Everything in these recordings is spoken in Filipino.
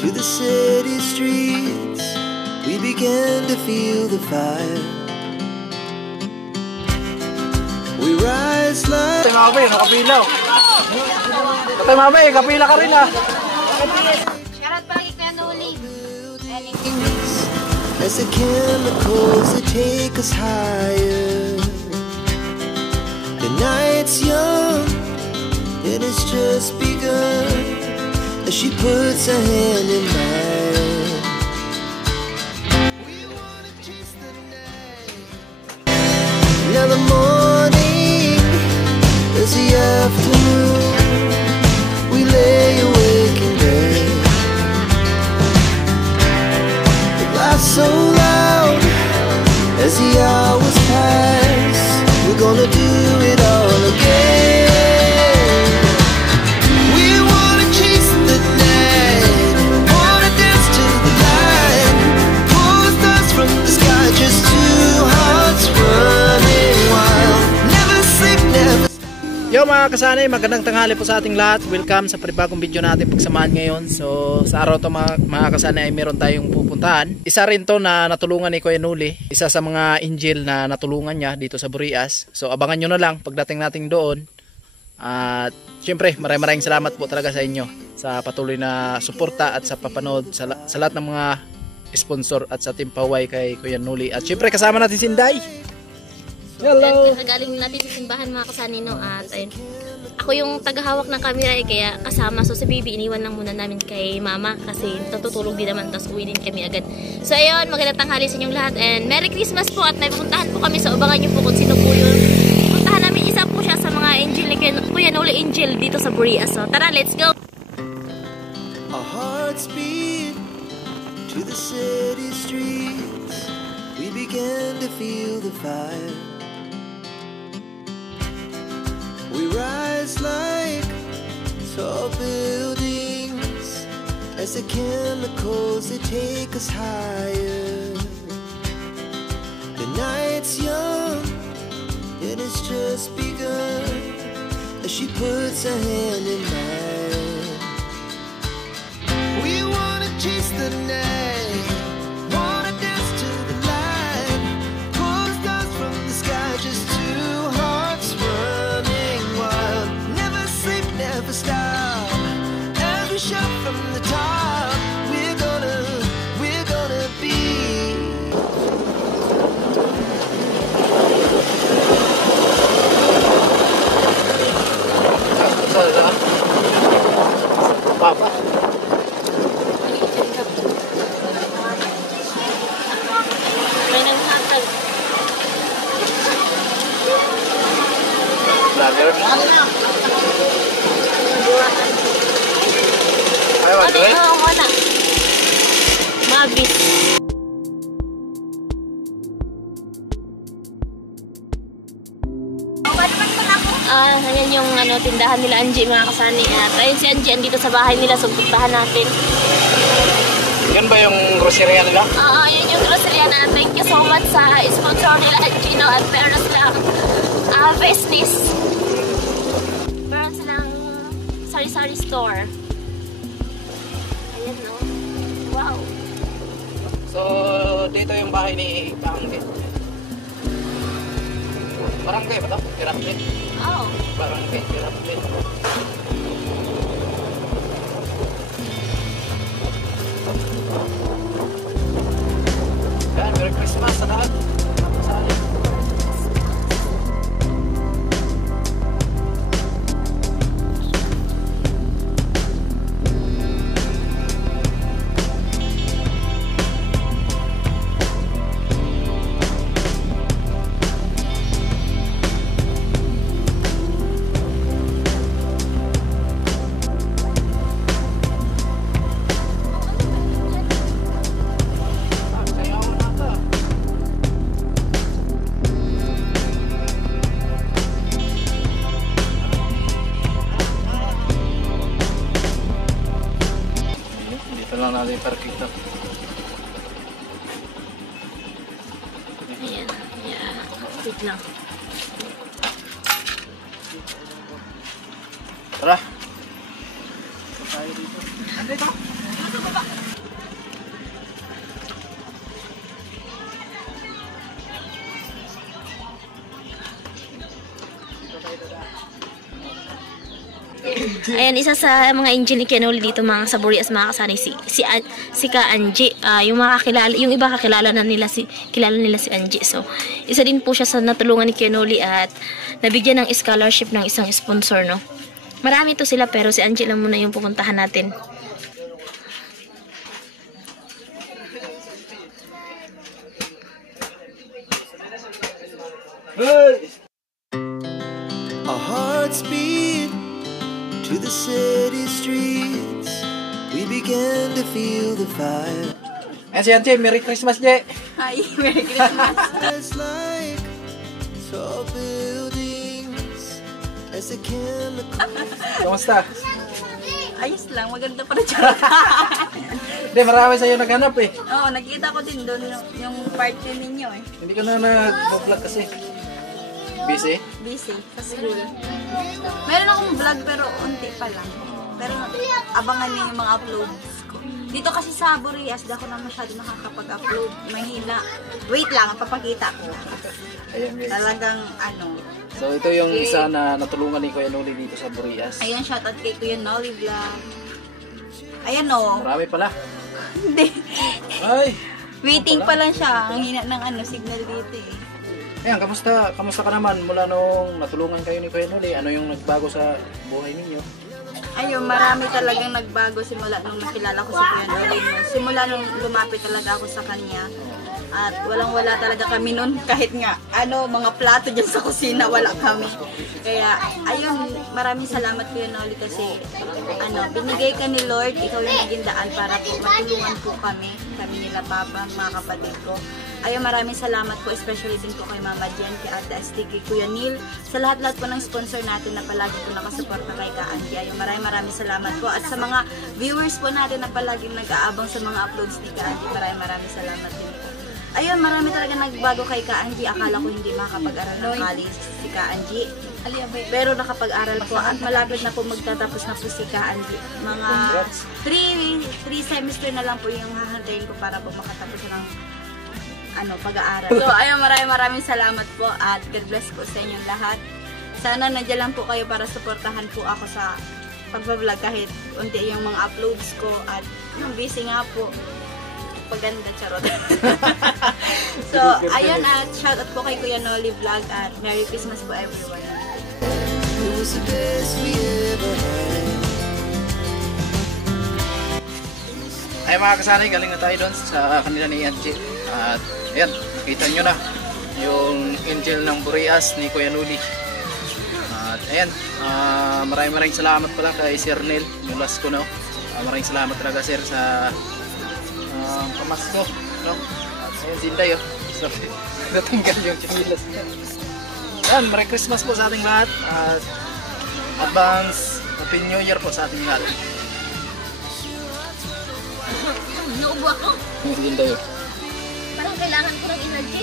to the city streets, we began to feel the fire. We rise like... Patay mga bay, nakapilaw. Patay mga bay, kapila ka rin ah. Shoutout pa kay Kuya Noli. As the chemicals that take us higher. The night's young, and it's just begun. As she puts her hand in mine. We wanna chase the night. Now the morning is the afternoon. We lay awake in bed. The laughs so loud as the hours pass. We're gonna do it all again. Yo mga kasanay, magandang tanghali po sa ating lahat. Welcome sa panibagong video natin pagsamaan ngayon. So sa araw to mga kasanay ay meron tayong pupuntahan. Isa rin to na natulungan ni Kuya Noli. Isa sa mga angel na natulungan niya dito sa Burias. So abangan nyo na lang pagdating natin doon. At syempre maraming salamat po talaga sa inyo sa patuloy na suporta at sa papanood sa lahat ng mga sponsor at sa Team Paway kay Kuya Noli. At syempre kasama natin si Inday. Hello! Galing natin sa simbahan mga kasanino at ayun, ako yung tagahawak ng camera kaya kasama. So si Bibi iniwan lang muna namin kay Mama kasi natutulog din naman, tapos uwi din kami agad. So ayun, magandang tanghali sa inyong lahat and Merry Christmas po. At may pupuntahan po kami, so abangan nyo po kung sino po yung pupuntahan namin. Isa po siya sa mga angel ni Kuya Noli Angel dito sa Burias. So tara, let's go! Our hearts beat to the city streets. We began to feel the fire. We rise like tall buildings as the chemicals that take us higher. The night's young and it's just begun as she puts her hand in mine. We wanna chase the night, wanna dance to the light, pull the stars from the sky, just two hearts running wild. Never sleep, never stop, as we shout from the top. We're gonna be. Papa. May nanghatag. Vlogger. Ay, Ano wala. yung wala? Mabit. Ayan yung tindahan nila Angie mga kasani. At ayun si Angie andito sa bahay nila, so puntahan natin. Yan ba yung grocery nila? Oo, yan yung grocery na. Thank you so much sa sponsor nila Angie, no? At meron silang business. Meron silang sari-sari store. Ayan, no? Wow. So dito yung bahay ni Barangay. Barangay ba ito? Barangay. Oh. Barangay. Barangay. Yan, Merry Christmas sa lahat. lang natin yung parking to. Ayan, ayan. Wait lang. Tara. Tayo dito. Andito. Ayan, isa sa mga angel ni Kenoli dito mga saburias mga kasanay si Ka Angie. Yung mga kakilala, yung iba kilala nila si Angie. So, isa din po siya sa natulungan ni Kenoli at nabigyan ng scholarship ng isang sponsor, no. Marami to sila pero si Angie lang muna yung pupuntahan natin. Our hearts beat to the city streets. We began to feel the fire. Ayan si Angie, Merry Christmas, Je! Hi, Merry Christmas! It's like tall buildings as the chemicals. Kamusta? Ayos lang, maganda pa rin siya. Hindi, marami sa'yo naghanap eh. Oo, nakita ko din doon yung party ninyo eh. Hindi ka na nag-vlog kasi. Busy? Busy, sa school. Meron akong vlog pero unti pa lang. Pero abangan niyo yung mga uploads ko. Dito kasi sa Burias, di ako na masyado nakakapag-upload. Mahina. Wait lang, papakita ko. Ayan guys. Talagang So ito yung isa na natulungan ni Kuya Noli dito sa Burias. Ayan, shoutout kay Kuya Noli Vlog. Ayan o. Marami pala. Hindi. Ay! Waiting pa lang siya. Ang hina ng signal dito eh. Ayan, kamusta ka naman mula nung natulungan kayo ni Kuya Noli? Ano yung nagbago sa buhay ninyo? Ayun, marami talagang nagbago simula nung nakilala ko si Kuya Noli. Simula nung lumapit talaga ako sa kanya. At walang-wala talaga kami nun. Kahit nga, mga plato dyan sa kusina, wala kami. Kaya, ayun, maraming salamat Kuya Noli kasi, binigay ka ni Lord, ikaw yung naging daan para po matulungan po kami nila Papa, mga kapatid ko. Ayun, maraming salamat po, especially din po kay Mama Jen, kay Ate Asti, kay Kuya Neil, sa lahat-lahat po ng sponsor natin na palagi po nakasuporta kay Ka Angie. Ayun, maraming salamat po. At sa mga viewers po natin na palaging nag-aabang sa mga uploads ni Ka Angie, maraming salamat din po. Ayun, marami talaga nagbago kay Ka Angie. Akala ko hindi makakapag-aral ng college si Ka Angie. Pero nakapag-aral po at malapit na po magtatapos na po si Ka Angie. Mga 3 semester na lang po yung hahantayin ko para po makatapos ng pag-aaral. So, ayun, maraming salamat po at God bless po sa inyong lahat. Sana nandiyan lang po kayo para suportahan po ako sa pagbablog kahit unti yung mga uploads ko at busy nga po. Paganda, charot. So, ayun at shoutout po kay Kuya Noli Vlog at Merry Christmas po everyone. It was the best we ever had. Ay mga kasanay, galing na tayo doon sa kanila ni Angie. At ayan, nakita nyo na yung angel ng Burias ni Kuya Noli. At ayan, maraming salamat pala kay Sir Neil, yung last ko, no? Maraming salamat talaga sir sa pamasko, no? At ayan sinday, oh. So, natanggal yung chinilas niya. Ayan, Merry Christmas po sa ating lahat. At advance Happy New Year po sa ating lahat. Naubo ako. Sinday, oh. Parang kailangan ko ng energy.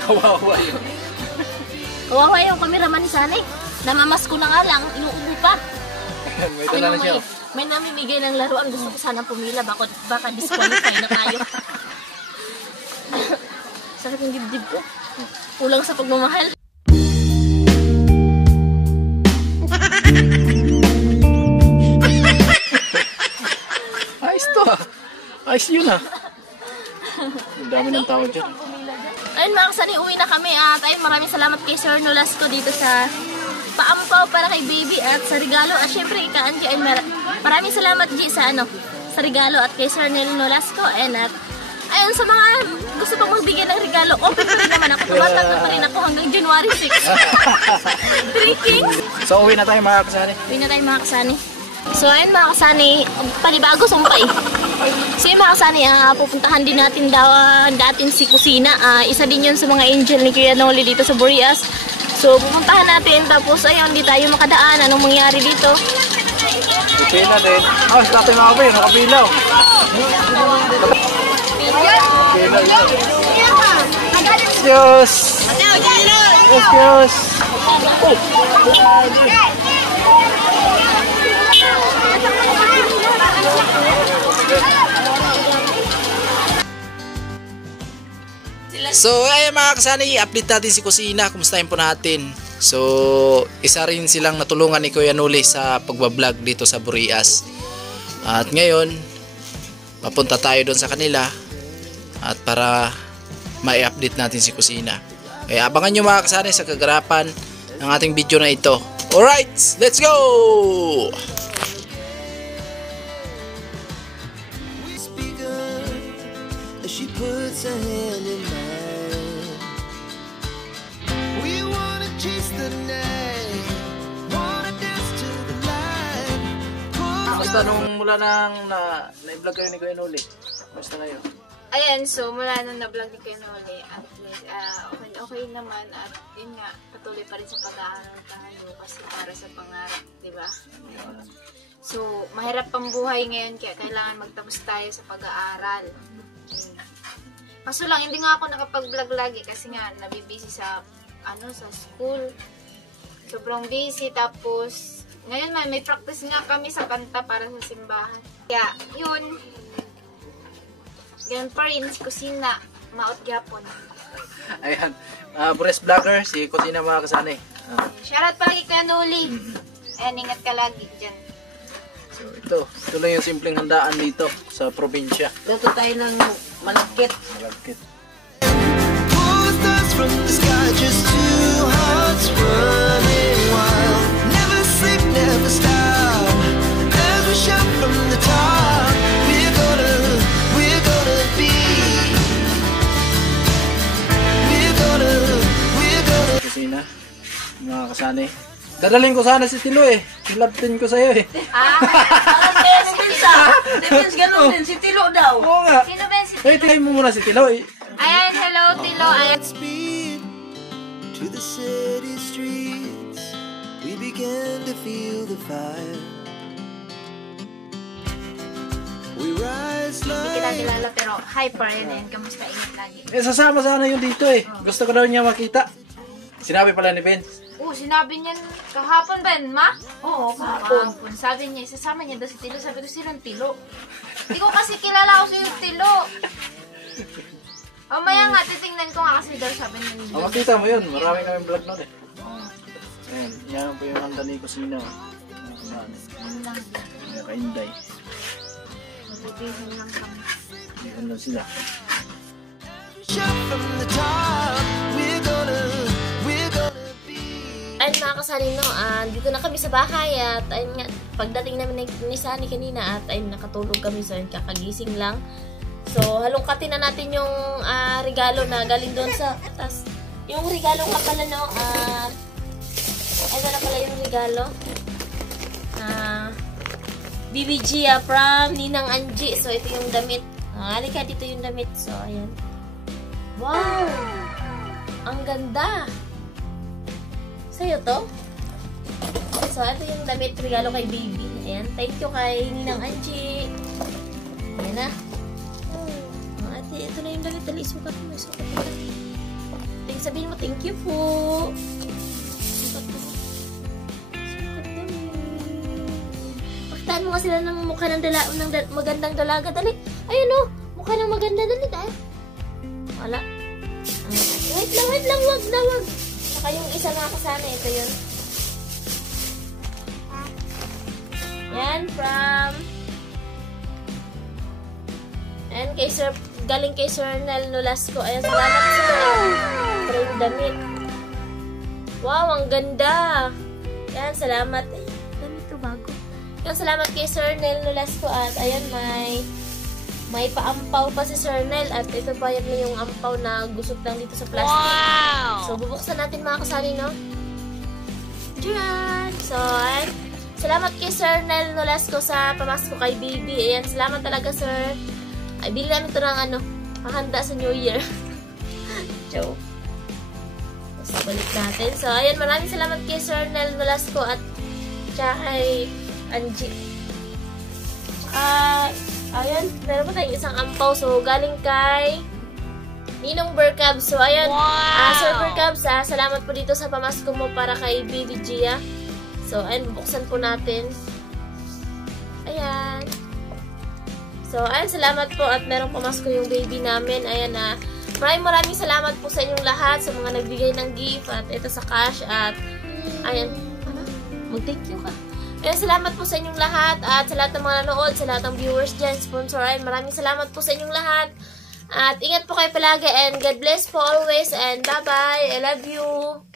Kawawa yun. Kawawa yung cameraman ni Sonic. Namamas ko na nga lang, inuubo pa. May dala na siya. May namimigay ng laruan. Gusto ko sana pumila. Baka disqualify na tayo. Sakit yung dibdib ko. Kulang sa pagmamahal. Ayos to ah. Ayos yun ah. Ang dami ng tao dyan. Ayun mga kasani, uwi na kami at ayun, maraming salamat kay Sir Nolasco dito sa paampaw para kay baby at sa regalo. At syempre Ka Angie, ay maraming salamat G sa sa regalo at kay Sir Neil Nolasco. And at ayun, sa mga gusto pang magbigay ng regalo, open pa rin naman ako. Tumatanggap pa rin ako hanggang January 6. 3 Kings. So uwi na tayo mga kasani. Uwi na tayo mga kasani. So ayun mga kasani, panibago sumpay. So yung mga kasani, pupuntahan din natin datin si Kusina. Isa din yun sa mga angel ni Kuya Noli dito sa Burias. So pupuntahan natin, tapos ayun, hindi tayo makadaan. Anong mangyari dito? Kapila din. Ah, sa ating mga kape, nakapilaw. Diyos! Diyos! So, ayun mga kasani, update natin si Kusina. Kumustahin po natin. So, isa rin silang natulungan ni Kuya Nuli sa pagbablog dito sa Burias. At ngayon, papunta tayo doon sa kanila. At para ma-update natin si Kusina. Kaya abangan nyo mga kasani sa kagarapan ng ating video na ito. Alright, let's go! She puts her hand in mine. We wanna chase the night, wanna dance to the light. Basta nung mula nang na-vlog kayo ni Kuya Nuli, basta ngayon. Ayan, so mula nung na-vlog ni Kuya Noli, at least, okay naman, at yun nga, patuloy pa rin sa pag-aaral tayo kasi para sa pangarap, di ba? So, mahirap pang buhay ngayon kaya kailangan magtapos tayo sa pag-aaral. Kaso lang, hindi nga ako nakapag-vlog lagi kasi nga nabibisi sa, sa school. Sobrang busy, tapos, ngayon may practice nga kami sa kanta para sa simbahan. Kaya, yun, ganun pa rin, si Kusina, maot gyapon. Ayan, Bures Vlogger, si Kusina mga kasani. Shoutout palagi kay Noli. Ayan, ingat ka lagi dyan. So ito lang yung simpleng handaan dito sa probinsya. Luto tayo ng malakit. Malagkit. Pulls us from the sky, just two hearts running wild. Never sleep, never stop. As we shout from the top, we're gonna be. We're gonna. Kusina, mga kasani. Dadalhin ko sana si Tilo eh. Silaptin ko sa'yo eh. Parang kaya ni Vince. Si Vince ganun din. Si Tilo daw. Oo nga. Sino ba si Eh, tingnan mo muna si Tilo eh. Ayan, hello, Tilo. Ayan. Speed to the city streets, we began to feel the fire. We rise Hindi kita like kilala pero hyper yun. Ayan, kamusta ingat lagi. Eh, sasama sana yun dito eh. Gusto ko daw niya makita. Sinabi pala ni Vince. Sinabi niya kahapon ba yun, ma? Oo, kahapon. Kahapon. Sabi niya, isasama niya daw si Tilo. Sabi ko, sinong Tilo? Hindi ko kasi kilala ako sa yung Tilo. Maya nga, titingnan ko nga kasi daw sabi niya. Makita mo yun. Marami kaming vlog nun eh. Ayan, yan po yung handa ni Kusina. Mga kasani. Mga kainday. Mabibihin lang kami. Ayan lang sila. shout from the top, we're gonna be. Ayun mga kasali, no, dito na kami sa bahay at ayun nga, pagdating namin ni Sunny kanina at ayun, nakatulog kami, so ayun, kakagising lang. So, halongkatin na natin yung regalo na galing doon sa tas. Yung regalo nga pala, no, ito na pala yung regalo. BBG from Ninang Angie. So, ito yung damit. Halika, dito yung damit. So, ayan. Wow! Ang ganda! Sa'yo to? So, ito yung damit regalo kay baby. Ayan. Thank you kay Ninang Angie. Ayan na. Ate, ito na yung damit. Dali, sukat mo. Sukat mo. Sabihin mo, thank you po. Sukat mo. Sukat mo. Pakitaan mo nga sila ng mukha ng magandang dalaga. Dali. Ayun o. Mukha ng maganda. Dali. Dali. Wala. Wait lang. Wag na, wag. Saka yung isa nga kasana. Ito yun. Yan, from... And kay Sir... Galing kay Sir Nel Nolasco. Ayan, salamat sa frame damit. Wow, ang ganda. Ayan, salamat. Ay, damit to bago. Ayan, salamat kay Sir Nel Nolasco. At ayan, may paampaw pa si Sir Nel. At ito pa yung ampaw na gusot lang dito sa plastic. Wow! So, bubuksan natin mga kasali, no? Diyan! So, ayan. Salamat kay Sir Nel Nolasco sa pamasko kay baby. Ayan, salamat talaga, sir. Ay, bili namin ito ng handa sa New Year. Joke. Tapos, balik natin. So, ayan, maraming salamat kay Sir Nel Nolasco at kay Angie. Ayan, meron pa tayong isang ampaw. So, galing kay Ninong Bercabs. So, ayan, Sir Bercabs, salamat po dito sa pamasko mo para kay Baby Gia. So, ayan, bubuksan po natin. Ayan. So, ayan, salamat po at merong pamasko yung baby namin. Ayan, Maraming salamat po sa inyong lahat, sa mga nagbigay ng gift, at ito sa cash, at ayan, mag-thank you ka. Ayan, salamat po sa inyong lahat, at sa lahat ng mga nanood, sa lahat ng viewers dyan, sponsor, ayan, maraming salamat po sa inyong lahat. At ingat po kayo palagi, and God bless po always, and bye-bye, I love you.